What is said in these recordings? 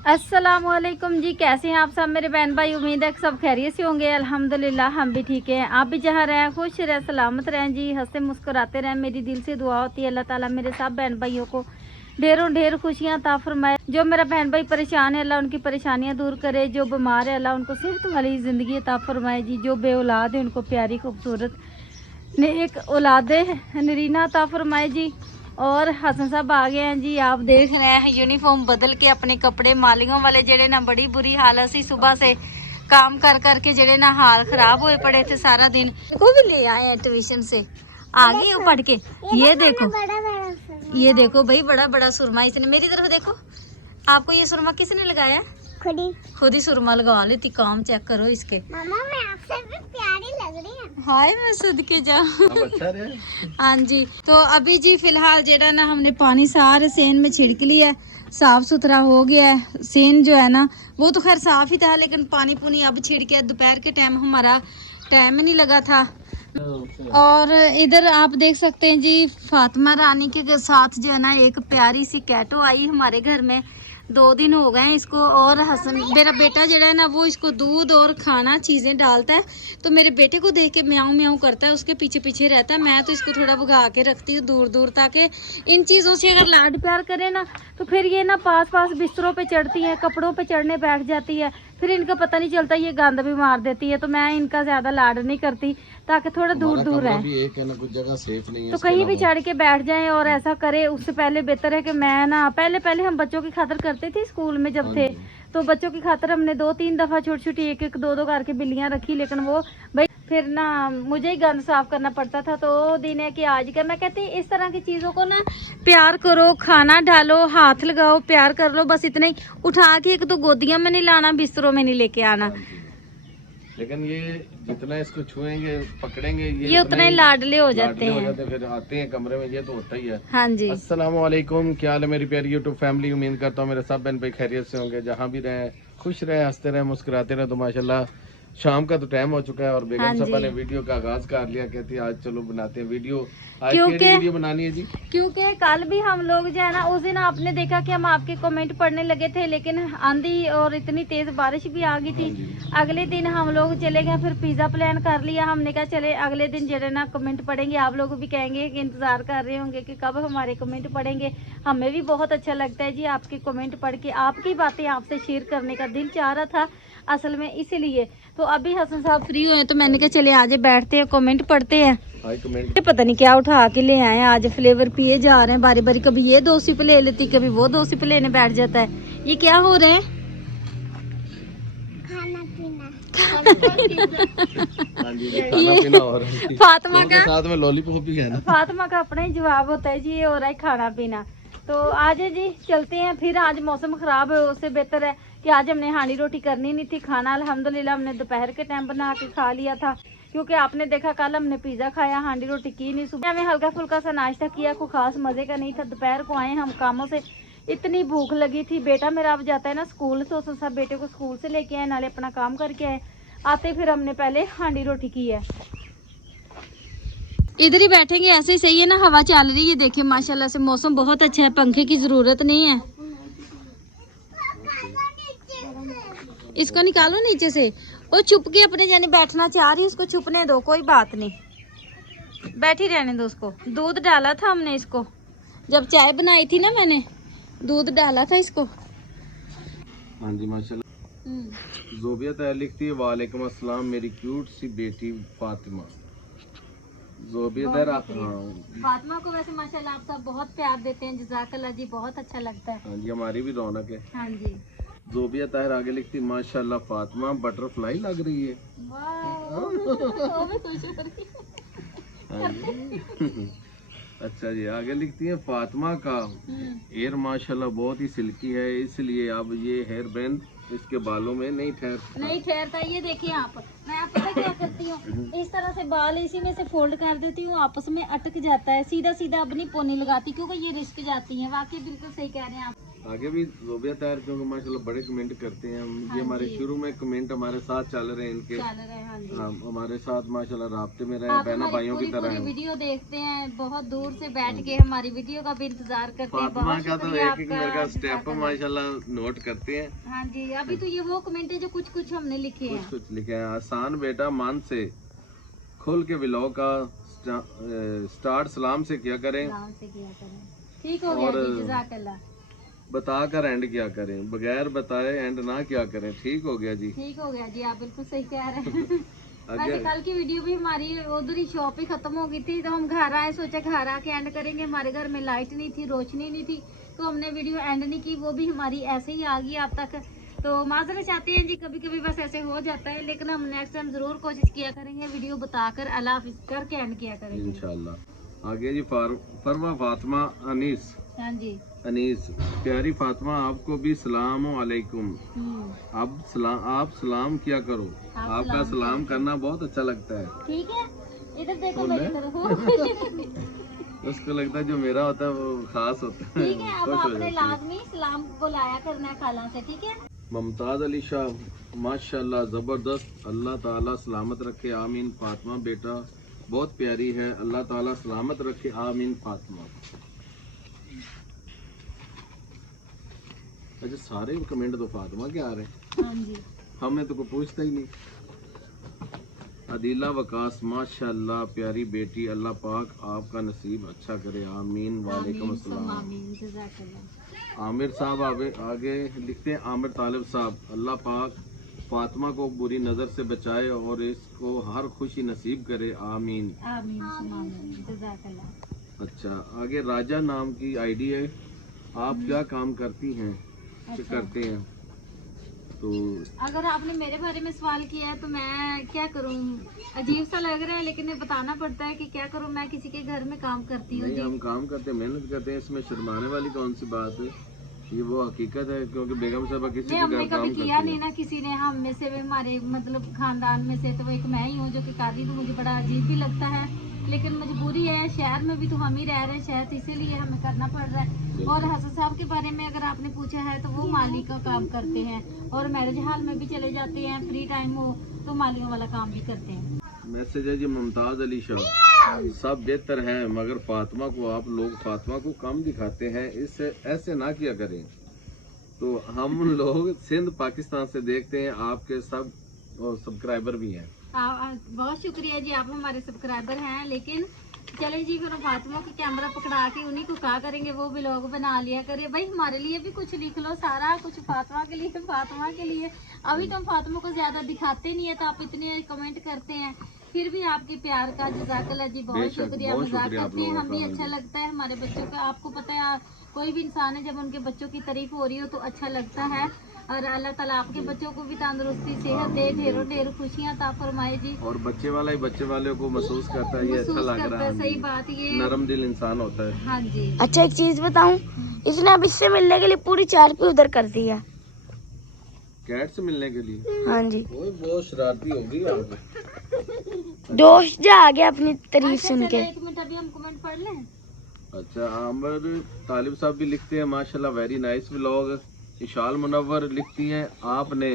अस्सलामुअलैकुम जी, कैसे हैं आप सब मेरे बहन भाई। उम्मीद है कि सब खैरियत से होंगे। अल्हम्दुलिल्लाह हम भी ठीक हैं। आप भी जहाँ रहें खुश रहें, सलामत रहें जी, हंसते मुस्कुराते रहें। मेरी दिल से दुआ होती है अल्लाह ताला मेरे सब बहन भाइयों को ढेरों ढेर खुशियाँ अता फरमाए। जो मेरा बहन भाई परेशान है अल्लाह उनकी परेशानियाँ दूर करे, जो बीमार है अल्लाह उनको सेहत वाली ज़िंदगी अता फरमाए जी, जो बे औलाद है उनको प्यारी खूबसूरत ने एक औलाद नरीना अता फरमाए जी। और हसन साहब आ गए हैं जी, आप देख रहे हैं यूनिफॉर्म बदल के अपने कपड़े मालियों वाले जेड़े ना बड़ी बुरी हालत सी, सुबह से काम कर करके जेड़े ना हाल खराब हुए पड़े थे सारा दिन। को भी ले आए हैं ट्यूशन से, आ गए हो पढ़ के। ये देखो, ये देखो भाई, बड़ा बड़ा सुरमा इसने। मेरी तरफ देखो, आपको ये सुरमा किसने लगाया? खुद ही सुरमा लगा लेती। काम चेक करो इसके। मामा मैं आपसे भी प्यारी लग रही हूँ। हाय मैं सदके जा। हाँ जी, तो अभी जी फिलहाल जेड़ा ना हमने पानी सारे सेन में छिड़क लिया है, साफ सुथरा हो गया है। सेन जो है ना वो तो खैर साफ ही था, लेकिन पानी पुनी अब छिड़के। दोपहर के टाइम हमारा टाइम ही नहीं लगा था। और इधर आप देख सकते हैं जी, फातिमा रानी के साथ जो है ना एक प्यारी सी कैटो आई हमारे घर में। 2 दिन हो गए इसको। और हसन मेरा बेटा जो है ना वो इसको दूध और खाना चीज़ें डालता है, तो मेरे बेटे को देख के म्याऊं म्याऊं करता है, उसके पीछे पीछे रहता है। मैं तो इसको थोड़ा भगा के रखती हूँ दूर दूर, ताकि इन चीज़ों से अगर लाड प्यार करे ना तो फिर ये ना पास पास बिस्तरों पे चढ़ती है, कपड़ों पे चढ़ने बैठ जाती है, फिर इनका पता नहीं चलता, ये गंद भी मार देती है। तो मैं इनका ज़्यादा लाड नहीं करती, ताकि थोड़ा दूर दूर है, एक है ना, कुछ जगह सेफ नहीं है, तो कहीं भी चढ़ के बैठ जाएं और ऐसा करे। उससे पहले बेहतर है कि मैं ना पहले पहले हम बच्चों की खातिर करते थे स्कूल में जब थे, तो बच्चों की खातिर हमने 2-3 दफ़ा छोटी छोटी एक एक दो दो करके बिल्लियाँ रखी, लेकिन वो भाई फिर ना मुझे ही गंद साफ करना पड़ता था। तो दिन है कि आज का मैं कहती इस तरह की चीज़ों को ना प्यार करो, खाना डालो, हाथ लगाओ, प्यार कर लो, बस इतना ही। उठा के एक तो गोदियाँ में नहीं लाना, बिस्तरों में नहीं लेके आना, लेकिन ये जितना इसको छुएंगे पकड़ेंगे ये उतना ही लाडले हो जाते हैं। फिर आते हैं कमरे में, ये तो होता ही है। हाँ जी, अस्सलाम वालेकुम, क्या हाल है मेरी प्यारी यूट्यूब फैमिली। उम्मीद करता हूँ मेरे सब बहन भाई खैरियत से होंगे, जहाँ भी रहें खुश रहें, हंसते रहें, मुस्कुराते रहें। तो माशाल्लाह शाम का तो टाइम हो चुका है और बेगम साहबा ने वीडियो का आगाज कर लिया। कहती है आज चलो बनाते हैं वीडियो। आज क्योंकि वीडियो बनानी है जी? क्योंकि कल भी हम लोग जो है ना उस दिन आपने देखा कि हम आपके कमेंट पढ़ने लगे थे, लेकिन आंधी और इतनी तेज बारिश भी आ गई थी। अगले दिन हम लोग चले गए, फिर पिज़्ज़ा प्लान कर लिया। हमने कहा चले अगले दिन जो ना कमेंट पढ़ेंगे, आप लोग भी कहेंगे कि इंतज़ार कर रहे होंगे कि कब हमारे कमेंट पढ़ेंगे। हमें भी बहुत अच्छा लगता है जी आपके कमेंट पढ़ के, आपकी बातें आपसे शेयर करने का दिल चाह रहा था असल में, इसीलिए। तो अभी हसन साहब फ्री हुए तो मैंने कहा चले आज बैठते हैं, कमेंट पढ़ते हैं। ये पता नहीं क्या उठा के ले आए हैं, आज फ्लेवर पिए जा रहे हैं बारी बारी। कभी ये 2 सिप ले लेती, कभी वो 2 सिप लेने बैठ जाता है। ये क्या हो रहे हैं? खाना पीना हो रहा है। फातिमा का साथ में लॉलीपॉप भी है ना। फातिमा का अपना ही जवाब होता है जी, ये हो रहा है खाना पीना। तो आज जी चलते हैं फिर। आज मौसम खराब है, उससे बेहतर है कि आज हमने हांडी रोटी करनी नहीं थी। खाना अल्हम्दुलिल्लाह हमने दोपहर के टाइम बना के खा लिया था, क्योंकि आपने देखा कल हमने पिज़्ज़ा खाया, हांडी रोटी की नहीं। सुबह हमें हल्का फुल्का सा नाश्ता किया, कोई खास मज़े का नहीं था। दोपहर को आए हम कामों से, इतनी भूख लगी थी। बेटा मेरा अब जाता है ना स्कूल, तो सब बेटे को स्कूल से लेके आए, नाले अपना काम करके आए। आते फिर हमने पहले हांडी रोटी की है। इधर ही बैठेंगे, ऐसे ही सही है ना, हवा चल रही है। देखिए माशाल्लाह से मौसम बहुत अच्छा है, पंखे की ज़रूरत नहीं है। इसको निकालो नीचे से, वो छुप के अपने जाने बैठना चाह रही है, उसको छुपने दो, कोई बात नहीं, बैठी रहने दो उसको। दूध डाला था हमने इसको, जब चाय बनाई थी ना मैंने दूध डाला था इसको। हाँ जी माशाल्लाह। जोबिया तैयार लिखती है वालेकुम अस्सलाम मेरी क्यूट सी बेटी फातिमा। जोबिया फातिमा को वैसे माशाल्लाह आप सब बहुत प्यार देते हैं, जज़ाकल्लाह जी, बहुत अच्छा लगता है। हाँ जी, हमारी भी रौनक है। हाँ जी। जोबिया ताहिर आगे लिखती माशाल्लाह फातिमा बटरफ्लाई लग रही है। अच्छा जी, आगे लिखती है फातिमा का हेयर माशाल्लाह बहुत ही सिल्की है, इसलिए अब ये हेयर बैंड इसके बालों में नहीं ठहरता। ये देखिए आप, मैं आप पता क्या करती हूँ, इस तरह से बाल इसी में से फोल्ड कर देती हूँ, आपस में अटक जाता है, सीधा सीधा अब नहीं पोनी लगाती क्योंकि ये रिस्क जाती है। वाकई बिल्कुल सही कह रहे हैं आप। आगे भी जोबिया तैयार क्योंकि माशाल्लाह बड़े कमेंट करते हैं हम। ये हमारे शुरू में कमेंट हमारे साथ चल रहे हैं इनके, हम हमारे साथ माशाल्लाह राब्ते में रहे, बहना भाइयों की तरह हैं। वीडियो देखते हैं, बहुत दूर से बैठ के हमारी वीडियो का भी इंतजार करते हैं। फातिमा का तो एक एक मेरे का स्टेप माशाल्लाह नोट करते हैं। हाँ जी, अभी तो ये वो कमेंट है जो कुछ कुछ हमने लिखे हैं। कुछ लिखे हैं। आसान बेटा मन से खुल के व्लॉग का स्टार्ट सलाम से किया करें, ठीक हो गया जी, जज़ाकल्लाह। बताकर एंड क्या करें, बगैर बताए एंड ना क्या करें। ठीक हो गया जी, ठीक हो गया जी, आप बिल्कुल सही कह रहे हैं। वैसे कल की वीडियो भी हमारी उधर ही शॉप ही खत्म हो गई थी, तो हम घर आए, सोचा घर आके एंड करेंगे। हमारे घर में लाइट नहीं थी, रोशनी नहीं थी, तो हमने वीडियो एंड नहीं की। वो भी हमारी ऐसे ही आ गई आप तक, तो माजरत चाहते हैं जी, कभी कभी बस ऐसे हो जाता है, लेकिन हम नेक्स्ट टाइम जरूर कोशिश किया करेंगे वीडियो बताकर अल्लाह हाफिज करके एंड किया करेंगे इंशाल्लाह। आगे जी फरवा फातिमा अनीस। हाँ जी, अनीस प्यारी फातिमा, आपको भी सलाम अलैकुम। आप सलाम किया करो, आपका सलाम करना बहुत अच्छा लगता है। ठीक है, इधर देखो मेरी तरफ। उसको लगता है जो मेरा होता है वो खास होता है। ठीक है, अब आपने लाजमी सलाम बुलाया करना है खाला से, ठीक है। मुमताज अली शाह माशाल्लाह जबरदस्त, अल्लाह ताला सलामत रखे, आमीन। फातिमा बेटा बहुत प्यारी है, अल्लाह ताला सलामत रखे, आमीन। फातिमा अच्छा, सारे कमेंट तो फातिमा के आ रहे हैं। हाँ जी, हमें तो कोई पूछता ही नहीं। अदीला वकास माशाल्लाह प्यारी बेटी, अल्लाह पाक आपका नसीब अच्छा करे, आमीन। वालेकुम अस्सलाम। आमिर साहब आगे लिखते हैं, आमिर तालिब साहब, अल्लाह पाक फातिमा को बुरी नज़र से बचाए और इसको हर खुशी नसीब करे, आमीन। अच्छा, आगे राजा नाम की आईडी है, आप क्या काम करती हैं? करते हैं तो अगर आपने मेरे बारे में सवाल किया है तो मैं क्या करूं, अजीब सा लग रहा है, लेकिन ये बताना पड़ता है कि क्या करूं। मैं किसी के घर में काम करती हूँ। हम काम करते हैं, मेहनत करते हैं, इसमें शर्माने वाली कौन सी बात है, ये वो हकीकत है। क्योंकि बेगम साहबा किसी के घर काम करती किया नहीं ना किसी ने, हम में से भी, हमारे मतलब खानदान में से तो एक मैं ही हूँ जो कि कादी, तो मुझे बड़ा अजीब भी लगता है, लेकिन मजबूरी है। शहर में भी तो हम ही रह रहे हैं शायद, इसीलिए हमें करना पड़ रहा है। और हसन साहब के बारे में अगर आपने पूछा है तो वो माली का काम करते हैं, और मैरिज हॉल में भी चले जाते हैं, फ्री टाइम हो तो मालियों वाला काम भी करते हैं। मैसेज है जी मुमताज अली शाह, सब बेहतर है मगर फातिमा को आप लोग फातिमा को कम दिखाते हैं, इससे ऐसे ना किया करें। तो हम लोग सिंध पाकिस्तान से देखते हैं, आपके सब सब्सक्राइबर भी हैं। बहुत शुक्रिया जी, आप हमारे सब्सक्राइबर हैं। लेकिन चले जी, फिर फातिमा की कैमरा पकड़ा के उन्हीं को कहा करेंगे वो भी लोग बना लिया करिए। भाई हमारे लिए भी कुछ लिख लो, सारा कुछ फातिमा के लिए, फातिमा के लिए। अभी तो हम फातिमा को ज्यादा दिखाते नहीं है, तो आप इतने कमेंट करते हैं, फिर भी आपके प्यार का जज़ाकल्लाह जी, बहुत शुक्रिया। मजाक करते हैं, हम भी अच्छा लगता है हमारे बच्चों का। आपको पता है कोई भी इंसान है जब उनके बच्चों की तारीफ हो रही हो तो अच्छा लगता है, और अल्लाह ताला आपके बच्चों को भी तंदुरुस्ती सेहत दे, ढेरों ढेर खुशियाँ ता फरमाए जी। और बच्चे वाला ही बच्चे वाले को महसूस करता है, ये अच्छा लग रहा है। सही बात, ये नरम दिल इंसान होता है। हाँ जी। अच्छा, एक चीज बताऊं, इसने अब इससे मिलने के लिए पूरी 4 पे उधर कर दिया, कैट से मिलने के लिए। हाँ जी, बहुत शरारती होगी आप। दोस्त जा आ गया अपनी तारीफ सुन के। एक मिनट, अभी हम कमेंट पढ़ लें। अच्छा, आमिर तालिब साहब भी लिखते हैं, माशाल्लाह very nice vlog. Ishal Munawwar लिखती हैं, आपने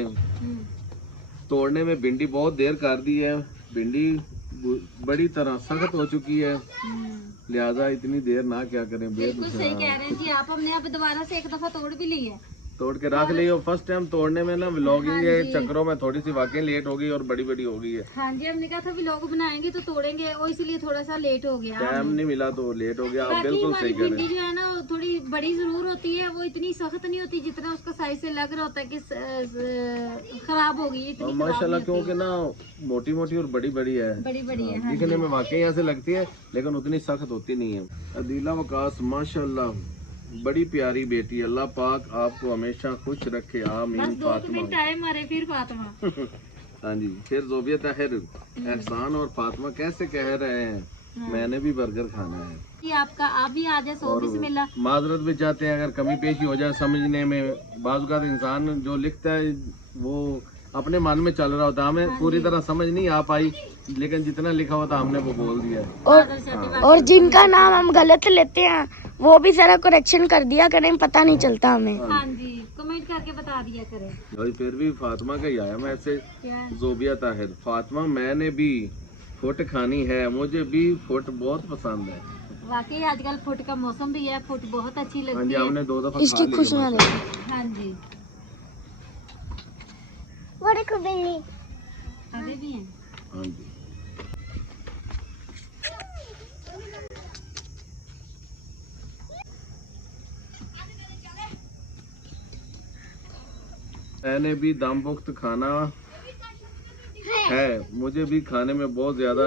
तोड़ने में भिंडी बहुत देर कर दी है, भिंडी बड़ी तरह सख्त हो चुकी है, लिहाजा इतनी देर ना क्या करें। बिल्कुल सही कह रहे हैं जी आप, हमने अब दोबारा से एक दफा तोड़ भी ली है, तोड़ के रख ली। और फर्स्ट टाइम तोड़ने में ना व्लॉगिंग के चक्करों में थोड़ी सी वाकई लेट हो गई और बड़ी बड़ी हो गई है। हाँ जी, हमने कहा था व्लॉग बनाएंगे तो तोड़ेंगे, और इसलिए थोड़ा सा लेट हो गया, टाइम नहीं मिला तो लेट हो गया। आप बिल्कुल सही कह रहे हैं। जो है ना थोड़ी बड़ी जरूर होती है, वो इतनी सख्त नहीं होती जितना उसका साइज से लग रहा होता है कि खराब हो गई। और माशाल्लाह क्योंकि ना मोटी मोटी और बड़ी बड़ी है, दिखने में वाकई ऐसे लगती है, लेकिन उतनी सख्त होती नहीं है। अदीला वकास माशाल्लाह बड़ी प्यारी बेटी, अल्लाह पाक आपको हमेशा खुश रखे, आमीन। फातिमा फिर फातिमा हाँ जी, फिर जोबिया ताहिर, एहसान और फातिमा कैसे कह रहे हैं मैंने भी बर्गर खाना है। कि आपका आप भी आ जाए, सो और बिस्मिल्लाह। माजरत भी चाहते हैं अगर कमी पेशी हो जाए समझने में। बाज़ औक़ात इंसान जो लिखता है वो अपने मन में चल रहा होता है, हमें पूरी तरह समझ नहीं आ पाई, लेकिन जितना लिखा हुआ था हमने वो बोल दिया है। और जिनका नाम हम गलत लेते हैं वो भी जरा करेक्शन कर दिया करें, पता नहीं चलता हमें। हाँ जी, कमेंट करके बता दिया करें। भाई फिर भी फातिमा का ही आया मैसेज, जोबिया ताहिर। फातिमा मैंने भी फुट खानी है, मुझे भी फुट बहुत पसंद है। वाकई आजकल फुट का मौसम भी है, फुट बहुत अच्छी हाँ लगती जी, है। हमने 2 दफा इसकी खा ली है खुशियाँ माशाल्लाह। देखो। हाँ जी, वो देखो बिल्ली। अभी भी हैं। हाँ जी, मैंने भी दम पुख्त खाना है, मुझे भी खाने में बहुत ज्यादा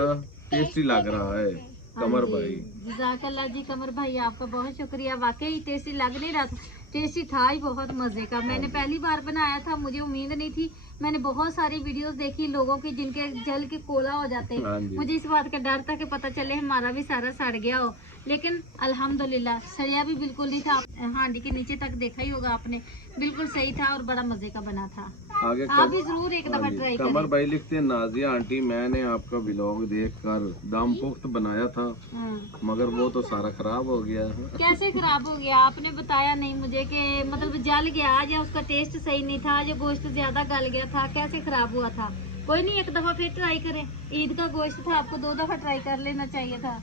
टेस्टी लग रहा है। कमर भाई जज़ाकल्लाह जी, कमर भाई आपका बहुत शुक्रिया। वाकई टेस्टी लग नहीं रहा था, टेस्टी था ही बहुत मजे का। मैंने पहली बार बनाया था, मुझे उम्मीद नहीं थी। मैंने बहुत सारी वीडियोस देखी लोगों की जिनके जल के कोला हो जाते हाँ हैं। जी। मुझे इस बात का डर था कि पता चले हमारा भी सारा सड़ गया हो, लेकिन अल्हम्दुलिल्लाह सड़िया भी बिल्कुल नहीं था। हांडी के नीचे तक देखा ही होगा आपने, बिल्कुल सही था और बड़ा मजे का बना था। आगे आप भी जरूर एक दफा ट्राई कमर करें। भाई लिखते हैं, नाजिया आंटी मैंने आपका व्लॉग देखकर दम पुख्त बनाया था, हाँ। मगर वो तो सारा खराब हो गया। कैसे खराब हो गया? आपने बताया नहीं मुझे कि मतलब जल गया या उसका टेस्ट सही नहीं था या गोश्त ज्यादा गल गया था, कैसे खराब हुआ था? कोई नहीं, एक दफा फिर ट्राई करें। ईद का गोश्त था, आपको 2 दफा ट्राई कर लेना चाहिए था।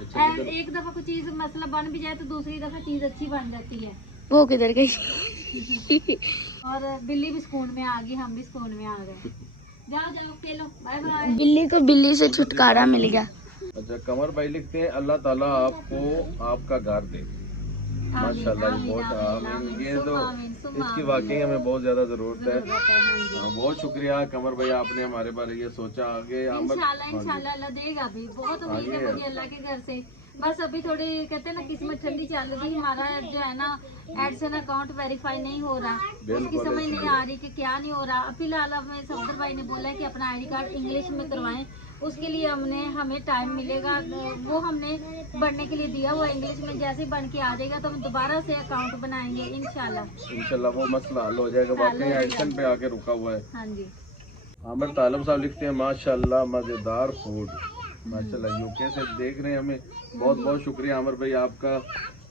एक दफा कोई चीज मसला बन भी जाए तो दूसरी दफा चीज अच्छी बन जाती है। वो किधर गई? और बिल्ली भी सुकून में आ गई, हम भी सुकून में आ गए। जाओ जाओ खेलो, बाय बाय। बिल्ली को बिल्ली से छुटकारा मिल गया। अच्छा, कमर भाई लिखते हैं, अल्लाह ताला आपको आपका घर दे। माशाल्लाह, बहुत आमीन। ये तो इसकी वाकई हमें बहुत ज्यादा जरूरत है। हाँ, बहुत शुक्रिया कमर भाई, आपने हमारे बारे ये सोचा। आगे इंशाल्लाह अल्लाह देगा भी, बहुत उम्मीद है मुझे अल्लाह के घर से। बस अभी थोड़ी कहते हैं ना किस्मत ठंडी चल रही, हमारा जो है ना एडसन अकाउंट वेरीफाई नहीं हो रहा, उसकी समझ नहीं आ रही कि क्या नहीं हो रहा। फिलहाल हमें सफदर भाई ने बोला है कि अपना आईडी कार्ड इंग्लिश में करवाएं, उसके लिए हमें टाइम मिलेगा। वो हमने बढ़ने के लिए दिया हुआ इंग्लिश में, जैसे बन के आ जाएगा तो हम दोबारा से अकाउंट बनाएंगे इंशाल्लाह वो मसला हल हो जाएगा। वाकई एडसन पे आके रुका हुआ है। हाँ जी। आमिर तालब साहब लिखते हैं, माशाल्लाह मजेदार फूड। माशाल्लाह यूके से देख रहे हैं हमें, बहुत बहुत शुक्रिया आमिर भाई आपका।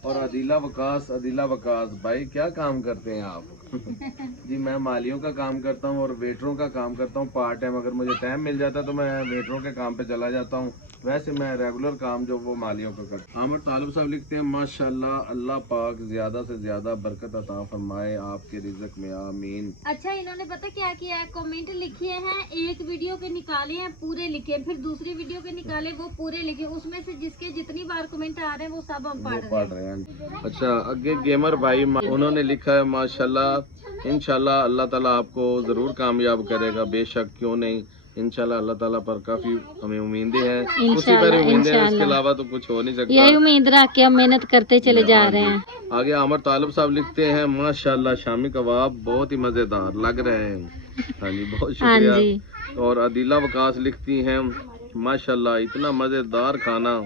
और अदीला वकास भाई, क्या काम करते हैं आप? जी मैं मालियों का काम करता हूँ और वेटरों का काम करता हूँ पार्ट टाइम। अगर मुझे टाइम मिल जाता तो मैं वेटरों के काम पे चला जाता हूँ, वैसे मैं रेगुलर काम जो वो मालियों का करता हूँ। आमिर तालिब साहब लिखते हैं, माशाल्लाह अल्लाह पाक ज्यादा से ज्यादा बरकत अता फरमाए आपके रिज़्क में, आमीन। अच्छा, इन्होंने पता क्या किया है, कमेंट लिखे हैं, एक वीडियो के निकाले हैं पूरे लिखे, फिर दूसरी वीडियो के निकाले वो पूरे लिखे, उसमें से जिसके जितनी बार कमेंट आ रहे हैं वो सब हम पढ़ रहे हैं। अच्छा, आगे गेमर भाई उन्होंने लिखा है, माशाल्लाह इंशाल्लाह अल्लाह ताला आपको जरूर कामयाब करेगा, बेशक क्यों नहीं। इंशाल्लाह अल्लाह ताला पर काफी हमें उम्मीदें हैं, उसी पर उम्मीदें हैं, इसके अलावा तो कुछ हो नहीं सकता। यही उम्मीद रख के हम मेहनत करते चले जा रहे हैं। आगे आमिर तालिब साहब लिखते हैं, माशाल्लाह शामी कबाब बहुत ही मजेदार लग रहे हैं। हाँ जी, बहुत शुक्रिया। और अदीला वकास लिखती हैं, माशाल्लाह इतना मजेदार खाना,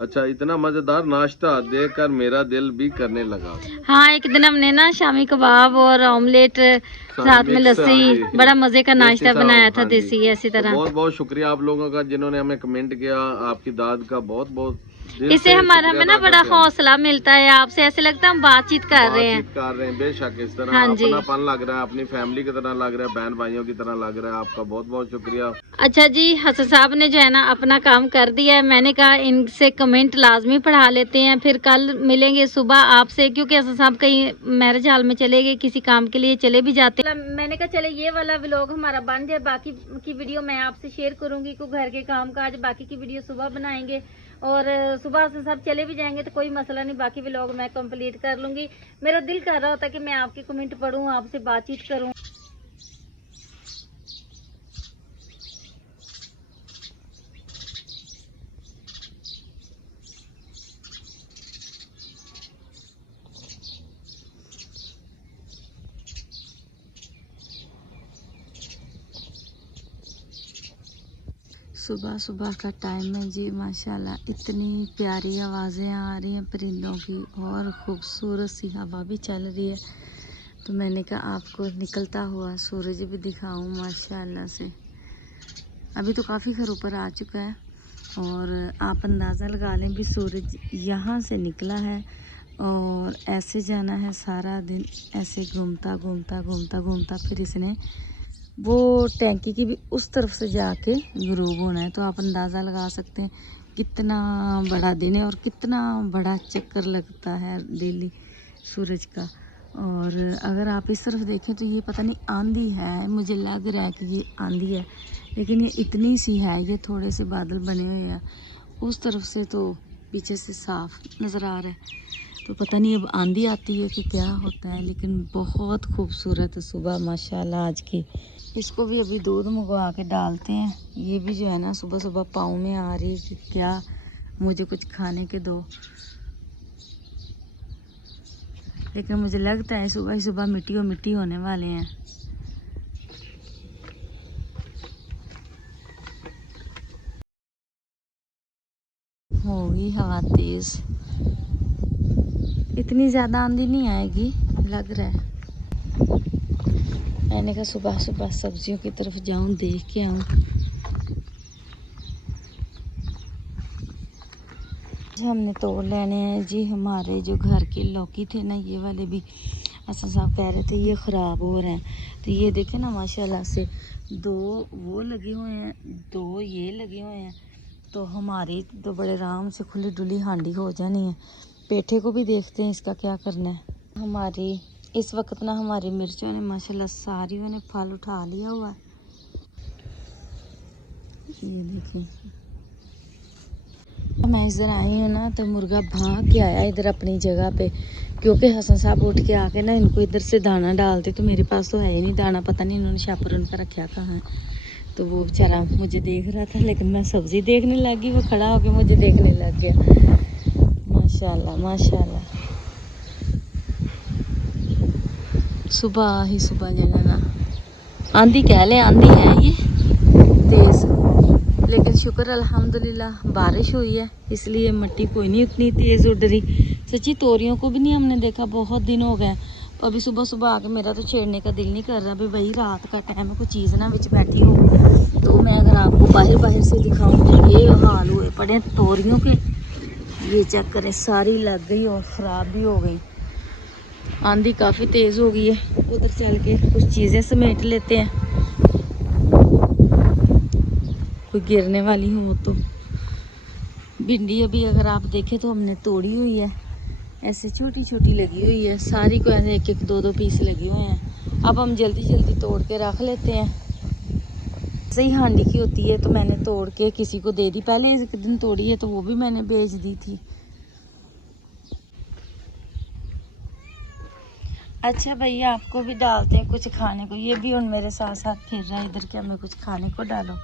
अच्छा इतना मजेदार नाश्ता देखकर मेरा दिल भी करने लगा। हाँ, एक दिन हमने ना शामी कबाब और ऑमलेट साथ में लस्सी, बड़ा मजे का नाश्ता बनाया था देसी, ऐसी तरह। बहुत बहुत शुक्रिया आप लोगों का जिन्होंने हमें कमेंट किया, आपकी दाद का बहुत बहुत इससे हमारा हमें ना बड़ा हौसला मिलता है, आपसे ऐसे लगता है हम बातचीत कर रहे हैं। बेशक इस तरह अपनापन लग रहा है, अपनी फैमिली की तरह लग रहा है, बहन भाइयों की तरह लग रहा है। आपका बहुत बहुत शुक्रिया। अच्छा जी, हसन साहब ने जो है ना अपना काम कर दिया है। मैंने कहा इनसे कमेंट लाजमी पढ़ा लेते हैं, फिर कल मिलेंगे सुबह आपसे, क्योंकि हसन साहब कहीं मैरिज हॉल में चले गए, किसी काम के लिए चले भी जाते हैं। मैंने कहा चले ये वाला व्लॉग हमारा बन जाए, बाकी की वीडियो मैं आपसे शेयर करूंगी। को घर के काम काज बाकी की वीडियो सुबह बनाएंगे और सुबह से सब चले भी जाएंगे तो कोई मसला नहीं, बाकी व्लॉग मैं कंप्लीट कर लूंगी। मेरा दिल कर रहा होता कि मैं आपके कमेंट पढूं, आपसे बातचीत करूं। सुबह सुबह का टाइम है जी, माशाल्लाह इतनी प्यारी आवाज़ें आ रही हैं परिंदों की और ख़ूबसूरत सी हवा भी चल रही है। तो मैंने कहा आपको निकलता हुआ सूरज भी दिखाऊं माशाल्लाह से। अभी तो काफ़ी खैर ऊपर आ चुका है और आप अंदाज़ा लगा लें भी सूरज यहाँ से निकला है और ऐसे जाना है सारा दिन, ऐसे घूमता घूमता घूमता घूमता फिर इसने वो टैंकी की भी उस तरफ से जाके ग्रूब होना है। तो आप अंदाज़ा लगा सकते हैं कितना बड़ा दिन है और कितना बड़ा चक्कर लगता है डेली सूरज का। और अगर आप इस तरफ देखें तो ये पता नहीं आंधी है, मुझे लग रहा है कि ये आंधी है, लेकिन ये इतनी सी है, ये थोड़े से बादल बने हुए हैं। उस तरफ से तो पीछे से साफ नज़र आ रहा है, तो पता नहीं अब आंधी आती है कि क्या होता है। लेकिन बहुत खूबसूरत सुबह माशाल्लाह आज की। इसको भी अभी दूध मंगवा के डालते हैं। ये भी जो है ना सुबह सुबह पाँव में आ रही है कि क्या मुझे कुछ खाने के दो, लेकिन मुझे लगता है सुबह ही सुबह मिट्टी और मिट्टी होने वाले हैं। हो गई हवा तेज, इतनी ज़्यादा आंधी नहीं आएगी लग रहा है। मैंने कहा सुबह सुबह सब्जियों की तरफ जाऊं, देख के आऊं। हमने तोड़ लेने हैं जी। हमारे जो घर के लौकी थे ना, ये वाले भी हसन साहब कह रहे थे ये ख़राब हो रहे हैं। तो ये देखें ना माशाल्लाह से 2 वो लगे हुए हैं, 2 ये लगे हुए हैं। तो हमारी तो बड़े आराम से खुली डुली हांडी हो जानी है। पेठे को भी देखते हैं इसका क्या करना है। हमारी इस वक्त ना हमारी मिर्चों ने माशाल्लाह सारी ने फल उठा लिया हुआ है। ये देखिए, मैं इधर आई हूँ ना तो मुर्गा भाग के आया इधर अपनी जगह पे, क्योंकि हसन साहब उठ के आके ना इनको इधर से दाना डालते। तो मेरे पास तो है ही नहीं दाना, पता नहीं इन्होंने शापर उनका रखा कहाँ है। तो वो बेचारा मुझे देख रहा था, लेकिन मैं सब्ज़ी देखने लगी, वो खड़ा होके मुझे देखने लग गया। माशाल्लाह माशाल्लाह, सुबह ही सुबह जो है ना आंधी कह लें, आंधी है ये तेज़, लेकिन शुक्र अल्हम्दुलिल्लाह बारिश हुई है, इसलिए मिट्टी कोई नहीं उतनी तेज़ उड़ रही। सच्ची तोरियों को भी नहीं हमने देखा, बहुत दिन हो गए। तो अभी सुबह सुबह आके मेरा तो छेड़ने का दिल नहीं कर रहा भी भाई रात का टाइम है, कोई चीज़ ना बिच बैठी हो। तो मैं अगर आपको बाहर से दिखाऊँ तो ये हाल हुए पड़े तोरियों के, ये चेक करें सारी लग गई और ख़राब भी हो गई। आंधी काफ़ी तेज़ हो गई है। उधर चल के कुछ चीज़ें समेट लेते हैं, कोई गिरने वाली हो तो। भिंडी अभी अगर आप देखें तो हमने तोड़ी हुई है, ऐसे छोटी छोटी लगी हुई है, सारी को ऐसे 1-1 2-2 पीस लगे हुए हैं। अब हम जल्दी जल्दी तोड़ के रख लेते हैं। सही हांडी की होती है तो मैंने तोड़ के किसी को दे दी। पहले एक दिन तोड़ी है तो वो भी मैंने बेच दी थी। अच्छा भैया आपको भी डालते हैं कुछ खाने को, ये भी उन मेरे साथ साथ फिर रहा है इधर, क्या हमें कुछ खाने को डालो।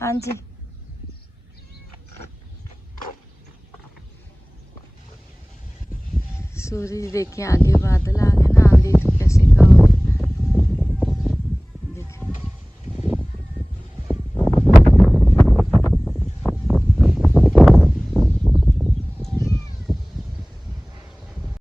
हाँ जी, सूरज देखें आगे बादल आ गए।